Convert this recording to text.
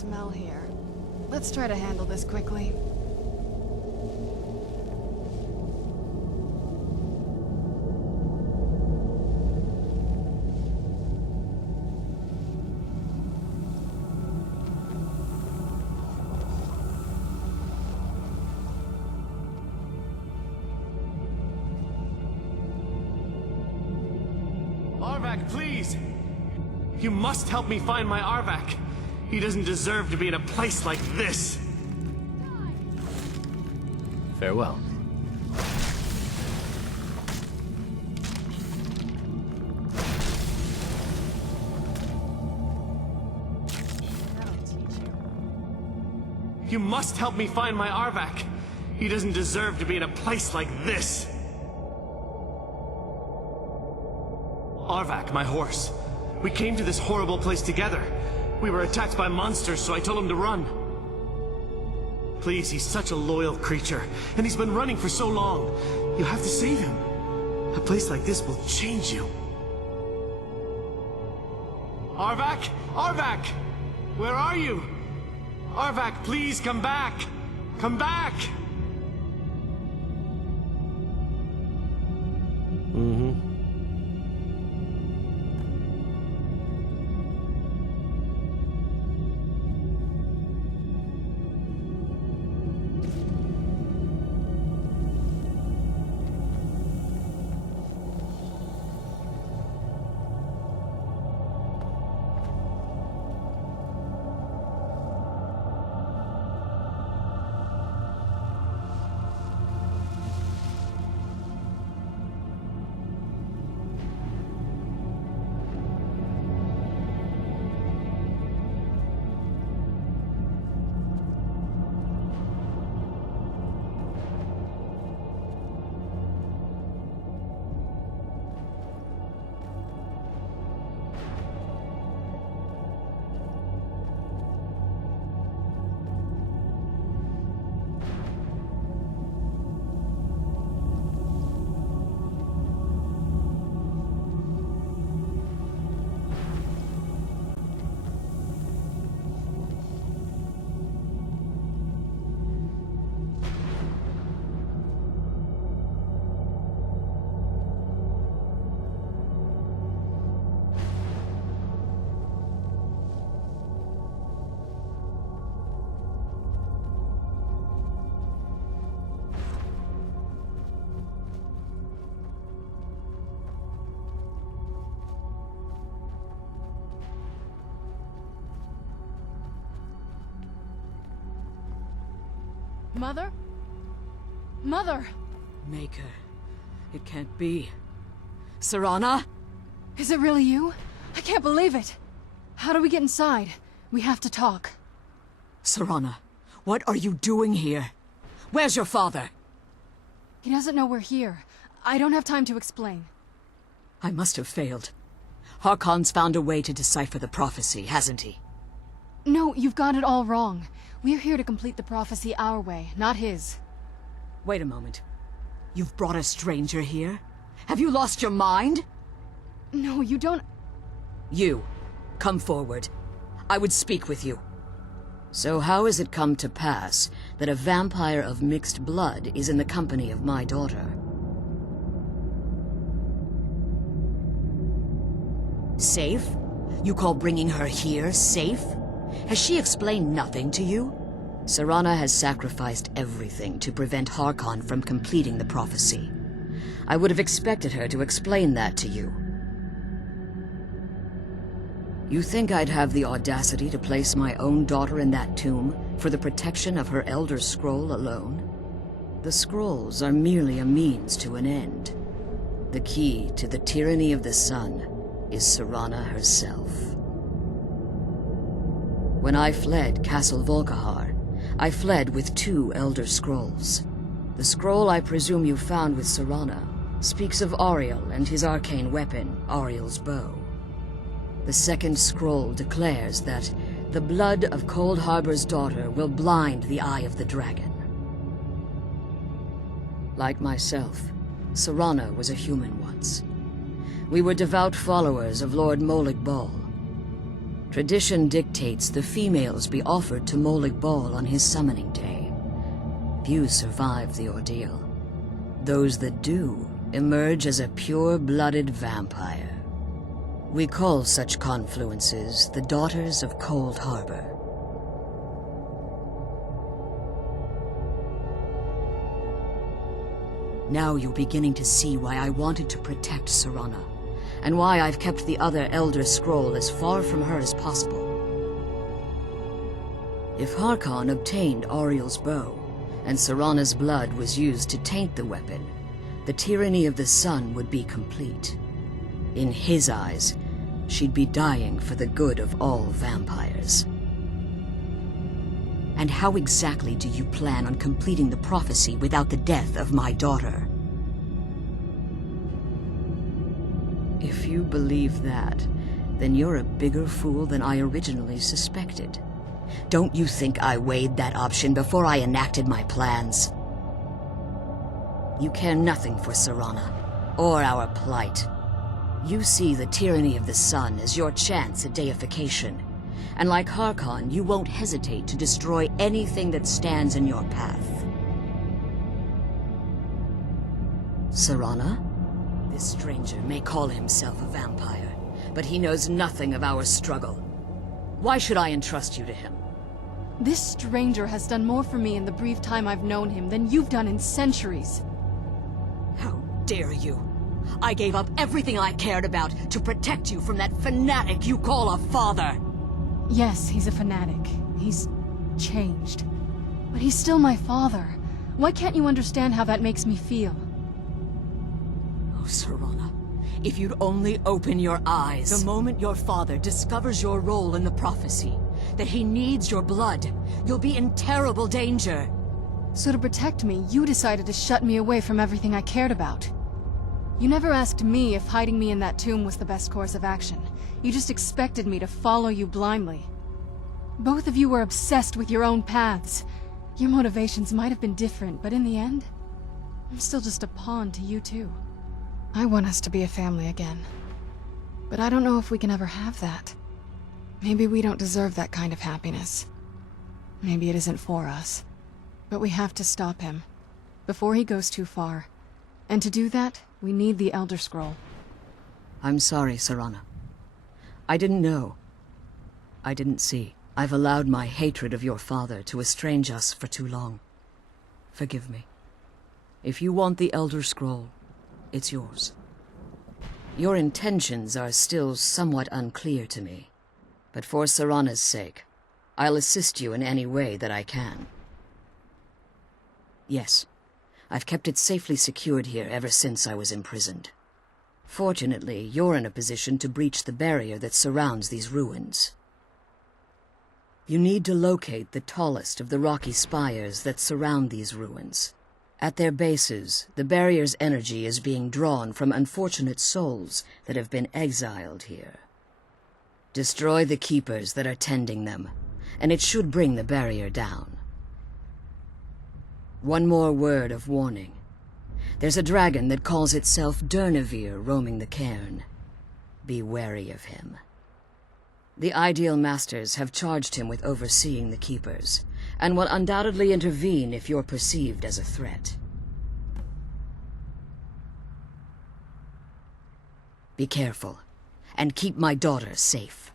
smell here. Let's try to handle this quickly. Arvak, please! You must help me find my Arvak. He doesn't deserve to be in a place like this. Farewell. That'll teach you. You must help me find my Arvak. He doesn't deserve to be in a place like this. Arvak, my horse. We came to this horrible place together. We were attacked by monsters, so I told him to run. Please, he's such a loyal creature, and he's been running for so long. You have to save him. A place like this will change you. Arvak? Arvak! Where are you? Arvak, please come back! Come back! Mother? Mother! Maker. It can't be. Serana? Is it really you? I can't believe it! How do we get inside? We have to talk. Serana, what are you doing here? Where's your father? He doesn't know we're here. I don't have time to explain. I must have failed. Harkon's found a way to decipher the prophecy, hasn't he? No, you've got it all wrong. We're here to complete the prophecy our way, not his. Wait a moment. You've brought a stranger here? Have you lost your mind? No, you don't... You, come forward. I would speak with you. So how has it come to pass that a vampire of mixed blood is in the company of my daughter? Safe? You call bringing her here safe? Has she explained nothing to you? Serana has sacrificed everything to prevent Harkon from completing the prophecy. I would have expected her to explain that to you. You think I'd have the audacity to place my own daughter in that tomb for the protection of her Elder Scroll alone? The scrolls are merely a means to an end. The key to the tyranny of the sun is Serana herself. When I fled Castle Volkihar, I fled with 2 Elder Scrolls. The scroll I presume you found with Serana speaks of Ariel and his arcane weapon, Ariel's bow. The second scroll declares that the blood of Cold Harbor's daughter will blind the eye of the dragon. Like myself, Serana was a human once. We were devout followers of Lord Molig Bal. Tradition dictates the females be offered to Molig Bal on his summoning day. Few survive the ordeal. Those that do emerge as a pure-blooded vampire. We call such confluences the Daughters of Cold Harbor. Now you're beginning to see why I wanted to protect Serana, and why I've kept the other Elder Scroll as far from her as possible. If Harkon obtained Auriel's bow, and Serana's blood was used to taint the weapon, the tyranny of the sun would be complete. In his eyes, she'd be dying for the good of all vampires. And how exactly do you plan on completing the prophecy without the death of my daughter? If you believe that, then you're a bigger fool than I originally suspected. Don't you think I weighed that option before I enacted my plans? You care nothing for Serana, or our plight. You see the tyranny of the sun as your chance at deification. And like Harkon, you won't hesitate to destroy anything that stands in your path. Serana? This stranger may call himself a vampire, but he knows nothing of our struggle. Why should I entrust you to him? This stranger has done more for me in the brief time I've known him than you've done in centuries. How dare you! I gave up everything I cared about to protect you from that fanatic you call a father! Yes, he's a fanatic. He's changed. But he's still my father. Why can't you understand how that makes me feel? Oh, Serana, if you'd only open your eyes. The moment your father discovers your role in the prophecy, that he needs your blood, you'll be in terrible danger. So to protect me, you decided to shut me away from everything I cared about. You never asked me if hiding me in that tomb was the best course of action. You just expected me to follow you blindly. Both of you were obsessed with your own paths. Your motivations might have been different, but in the end, I'm still just a pawn to you too. I want us to be a family again. But I don't know if we can ever have that. Maybe we don't deserve that kind of happiness. Maybe it isn't for us. But we have to stop him, before he goes too far. And to do that, we need the Elder Scroll. I'm sorry, Serana. I didn't know. I didn't see. I've allowed my hatred of your father to estrange us for too long. Forgive me. If you want the Elder Scroll, it's yours. Your intentions are still somewhat unclear to me, but for Serana's sake, I'll assist you in any way that I can. Yes, I've kept it safely secured here ever since I was imprisoned. Fortunately, you're in a position to breach the barrier that surrounds these ruins. You need to locate the tallest of the rocky spires that surround these ruins. At their bases, the barrier's energy is being drawn from unfortunate souls that have been exiled here. Destroy the keepers that are tending them, and it should bring the barrier down. One more word of warning. There's a dragon that calls itself Durnevere roaming the cairn. Be wary of him. The Ideal Masters have charged him with overseeing the keepers, and will undoubtedly intervene if you're perceived as a threat. Be careful, and keep my daughter safe.